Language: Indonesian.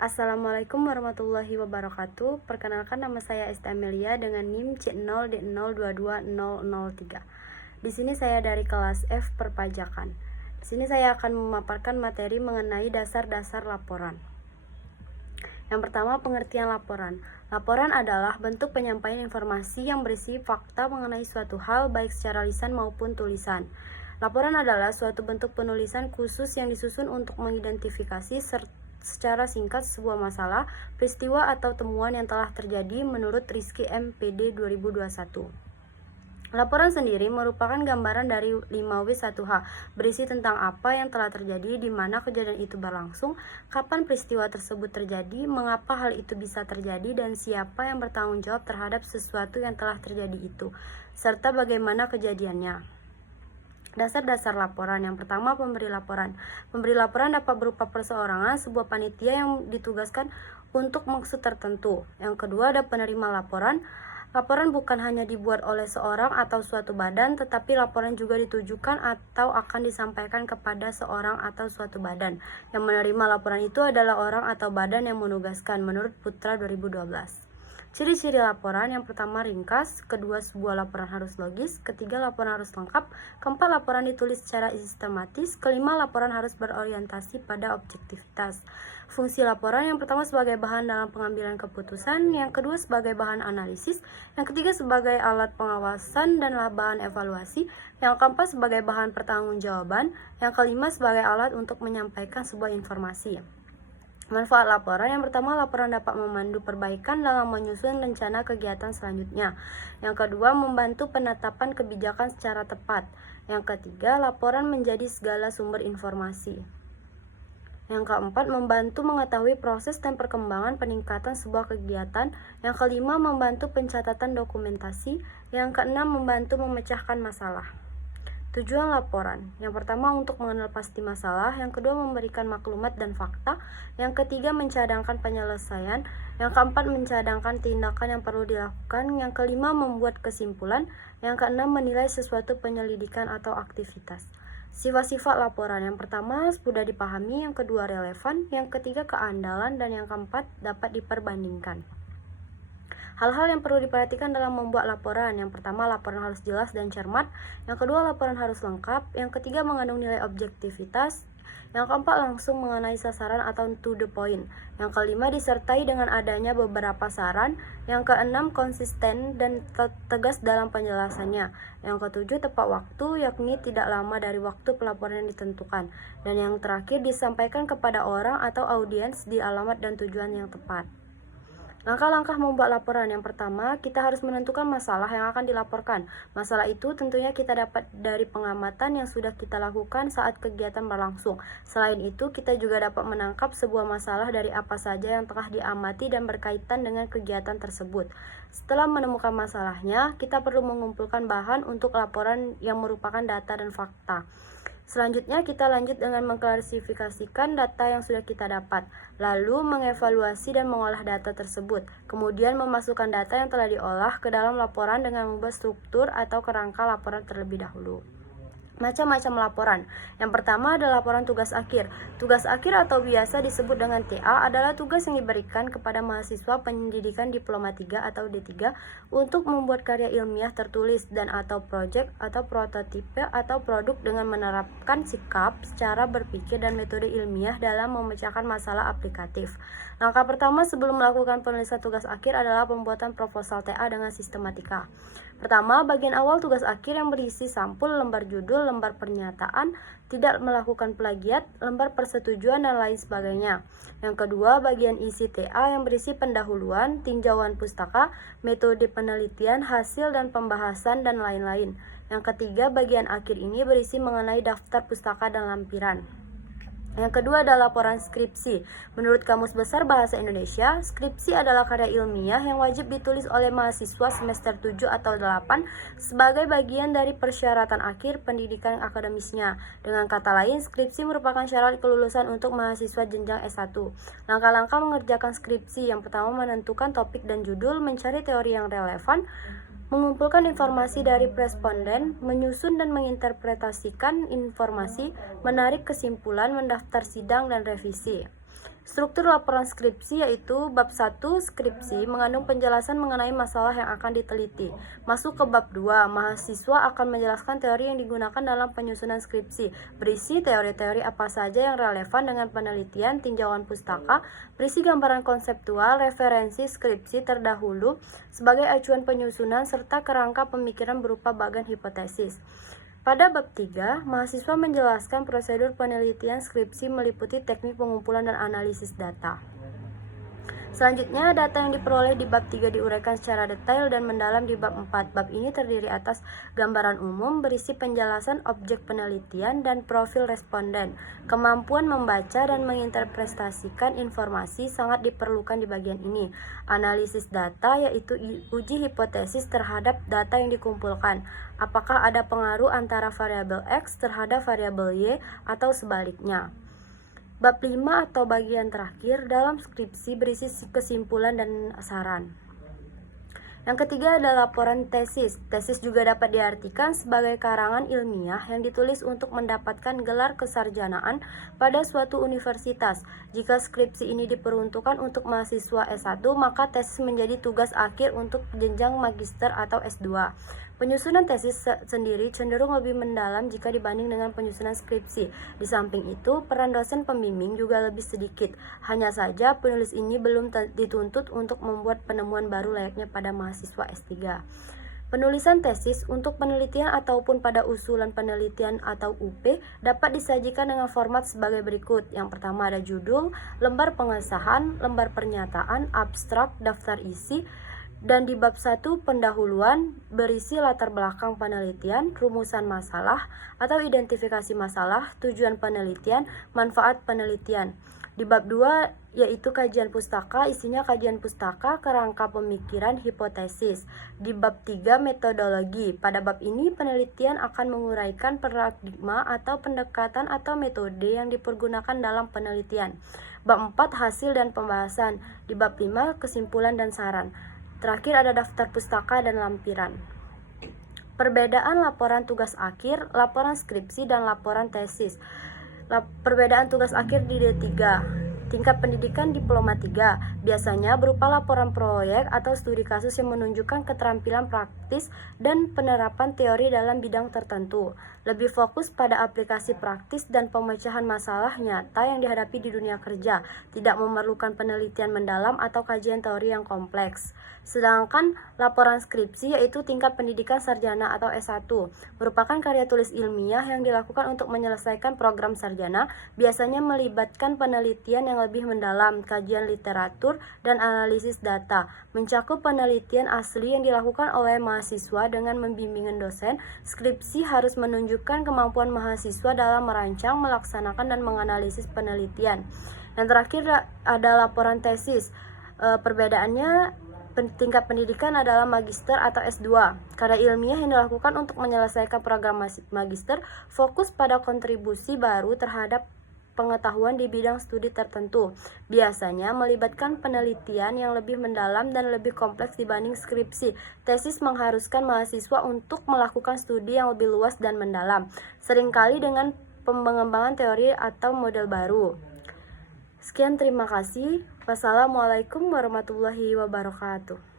Assalamualaikum warahmatullahi wabarakatuh. Perkenalkan, nama saya Esti Amelia dengan NIM C0D022003. Di sini saya dari kelas F Perpajakan. Di sini saya akan memaparkan materi mengenai dasar-dasar laporan. Yang pertama, pengertian laporan. Laporan adalah bentuk penyampaian informasi yang berisi fakta mengenai suatu hal baik secara lisan maupun tulisan. Laporan adalah suatu bentuk penulisan khusus yang disusun untuk mengidentifikasi secara singkat sebuah masalah, peristiwa atau temuan yang telah terjadi menurut Rizky MPD 2021. Laporan sendiri merupakan gambaran dari 5W1H, berisi tentang apa yang telah terjadi, di mana kejadian itu berlangsung, kapan peristiwa tersebut terjadi, mengapa hal itu bisa terjadi, dan siapa yang bertanggung jawab terhadap sesuatu yang telah terjadi itu, serta bagaimana kejadiannya. Dasar-dasar laporan. Yang pertama, pemberi laporan. Pemberi laporan dapat berupa perseorangan, sebuah panitia yang ditugaskan untuk maksud tertentu. Yang kedua, ada penerima laporan. Laporan bukan hanya dibuat oleh seorang atau suatu badan, tetapi laporan juga ditujukan atau akan disampaikan kepada seorang atau suatu badan. Yang menerima laporan itu adalah orang atau badan yang menugaskan, menurut Putra 2012. Ciri-ciri laporan: yang pertama ringkas, kedua sebuah laporan harus logis, ketiga laporan harus lengkap, keempat laporan ditulis secara sistematis, kelima laporan harus berorientasi pada objektivitas. Fungsi laporan: yang pertama sebagai bahan dalam pengambilan keputusan, yang kedua sebagai bahan analisis, yang ketiga sebagai alat pengawasan dan bahan evaluasi, yang keempat sebagai bahan pertanggungjawaban, yang kelima sebagai alat untuk menyampaikan sebuah informasi. Manfaat laporan: yang pertama, laporan dapat memandu perbaikan dalam menyusun rencana kegiatan selanjutnya. Yang kedua, membantu penetapan kebijakan secara tepat. Yang ketiga, laporan menjadi segala sumber informasi. Yang keempat, membantu mengetahui proses dan perkembangan peningkatan sebuah kegiatan. Yang kelima, membantu pencatatan dokumentasi. Yang keenam, membantu memecahkan masalah. Tujuan laporan: yang pertama untuk mengenal pasti masalah, yang kedua memberikan maklumat dan fakta, yang ketiga mencadangkan penyelesaian, yang keempat mencadangkan tindakan yang perlu dilakukan, yang kelima membuat kesimpulan, yang keenam menilai sesuatu penyelidikan atau aktivitas. Sifat-sifat laporan: yang pertama mudah dipahami, yang kedua relevan, yang ketiga keandalan, dan yang keempat dapat diperbandingkan. Hal-hal yang perlu diperhatikan dalam membuat laporan: yang pertama, laporan harus jelas dan cermat, yang kedua, laporan harus lengkap, yang ketiga, mengandung nilai objektivitas, yang keempat, langsung mengenai sasaran atau to the point, yang kelima, disertai dengan adanya beberapa saran, yang keenam, konsisten dan tegas dalam penjelasannya, yang ketujuh, tepat waktu, yakni tidak lama dari waktu pelaporan yang ditentukan, dan yang terakhir, disampaikan kepada orang atau audiens di alamat dan tujuan yang tepat. Langkah-langkah membuat laporan: yang pertama, kita harus menentukan masalah yang akan dilaporkan. Masalah itu tentunya kita dapat dari pengamatan yang sudah kita lakukan saat kegiatan berlangsung. Selain itu, kita juga dapat menangkap sebuah masalah dari apa saja yang telah diamati dan berkaitan dengan kegiatan tersebut. Setelah menemukan masalahnya, kita perlu mengumpulkan bahan untuk laporan yang merupakan data dan fakta. Selanjutnya, kita lanjut dengan mengklasifikasikan data yang sudah kita dapat, lalu mengevaluasi dan mengolah data tersebut, kemudian memasukkan data yang telah diolah ke dalam laporan dengan membuat struktur atau kerangka laporan terlebih dahulu. Macam-macam laporan. Yang pertama adalah laporan tugas akhir. Tugas akhir atau biasa disebut dengan TA adalah tugas yang diberikan kepada mahasiswa pendidikan diploma 3 atau D3 untuk membuat karya ilmiah tertulis dan atau proyek atau prototipe atau produk dengan menerapkan sikap, cara berpikir dan metode ilmiah dalam memecahkan masalah aplikatif. Langkah pertama sebelum melakukan penulisan tugas akhir adalah pembuatan proposal TA dengan sistematika. Pertama, bagian awal tugas akhir yang berisi sampul, lembar judul, lembar pernyataan, tidak melakukan plagiat, lembar persetujuan, dan lain sebagainya. Yang kedua, bagian isi TA yang berisi pendahuluan, tinjauan pustaka, metode penelitian, hasil dan pembahasan, dan lain-lain. Yang ketiga, bagian akhir ini berisi mengenai daftar pustaka dan lampiran. Yang kedua adalah laporan skripsi. Menurut Kamus Besar Bahasa Indonesia, skripsi adalah karya ilmiah yang wajib ditulis oleh mahasiswa semester 7 atau 8 sebagai bagian dari persyaratan akhir pendidikan akademisnya. Dengan kata lain, skripsi merupakan syarat kelulusan untuk mahasiswa jenjang S1. Langkah-langkah mengerjakan skripsi: yang pertama, menentukan topik dan judul, mencari teori yang relevan, mengumpulkan informasi dari responden, menyusun dan menginterpretasikan informasi, menarik kesimpulan, mendaftar sidang dan revisi. Struktur laporan skripsi yaitu bab 1 skripsi mengandung penjelasan mengenai masalah yang akan diteliti. Masuk ke bab 2, mahasiswa akan menjelaskan teori yang digunakan dalam penyusunan skripsi. Berisi teori-teori apa saja yang relevan dengan penelitian, tinjauan pustaka, berisi gambaran konseptual, referensi skripsi terdahulu sebagai acuan penyusunan serta kerangka pemikiran berupa bagan hipotesis. Pada bab 3, mahasiswa menjelaskan prosedur penelitian skripsi meliputi teknik pengumpulan dan analisis data. Selanjutnya, data yang diperoleh di bab 3 diuraikan secara detail dan mendalam di bab 4. Bab ini terdiri atas gambaran umum berisi penjelasan objek penelitian dan profil responden. Kemampuan membaca dan menginterpretasikan informasi sangat diperlukan di bagian ini. Analisis data yaitu uji hipotesis terhadap data yang dikumpulkan. Apakah ada pengaruh antara variabel X terhadap variabel Y atau sebaliknya. Bab 5 atau bagian terakhir dalam skripsi berisi kesimpulan dan saran. Yang ketiga adalah laporan tesis. Tesis juga dapat diartikan sebagai karangan ilmiah yang ditulis untuk mendapatkan gelar kesarjanaan pada suatu universitas. Jika skripsi ini diperuntukkan untuk mahasiswa S1, maka tesis menjadi tugas akhir untuk jenjang magister atau S2. Penyusunan tesis sendiri cenderung lebih mendalam jika dibanding dengan penyusunan skripsi. Di samping itu, peran dosen pembimbing juga lebih sedikit. Hanya saja, penulis ini belum dituntut untuk membuat penemuan baru layaknya pada mahasiswa S3. Penulisan tesis untuk penelitian ataupun pada usulan penelitian atau UP dapat disajikan dengan format sebagai berikut. Yang pertama ada judul, lembar pengesahan, lembar pernyataan, abstrak, daftar isi, dan di bab 1 pendahuluan berisi latar belakang penelitian, rumusan masalah atau identifikasi masalah, tujuan penelitian, manfaat penelitian. Di bab 2 yaitu kajian pustaka, isinya kajian pustaka, kerangka pemikiran, hipotesis. Di bab 3 metodologi. Pada bab ini penelitian akan menguraikan paradigma atau pendekatan atau metode yang dipergunakan dalam penelitian. Bab 4 hasil dan pembahasan. Di bab 5 kesimpulan dan saran. Terakhir ada daftar pustaka dan lampiran. Perbedaan laporan tugas akhir, laporan skripsi, dan laporan tesis. Perbedaan tugas akhir di D3. Tingkat pendidikan diploma 3 biasanya berupa laporan proyek atau studi kasus yang menunjukkan keterampilan praktis dan penerapan teori dalam bidang tertentu. Lebih fokus pada aplikasi praktis dan pemecahan masalah nyata yang dihadapi di dunia kerja, tidak memerlukan penelitian mendalam atau kajian teori yang kompleks. Sedangkan laporan skripsi yaitu tingkat pendidikan sarjana atau S1, merupakan karya tulis ilmiah yang dilakukan untuk menyelesaikan program sarjana, biasanya melibatkan penelitian yang lebih mendalam, kajian literatur, dan analisis data, mencakup penelitian asli yang dilakukan oleh mahasiswa dengan membimbingan dosen. Skripsi harus menunjukkan kemampuan mahasiswa dalam merancang, melaksanakan, dan menganalisis penelitian. Yang terakhir ada laporan tesis. Perbedaannya, tingkat pendidikan adalah magister atau S2. Karya ilmiah yang dilakukan untuk menyelesaikan program magister fokus pada kontribusi baru terhadap pengetahuan di bidang studi tertentu. Biasanya melibatkan penelitian yang lebih mendalam dan lebih kompleks dibanding skripsi. Tesis mengharuskan mahasiswa untuk melakukan studi yang lebih luas dan mendalam, seringkali dengan pengembangan teori atau model baru. Sekian, terima kasih. Wassalamualaikum warahmatullahi wabarakatuh.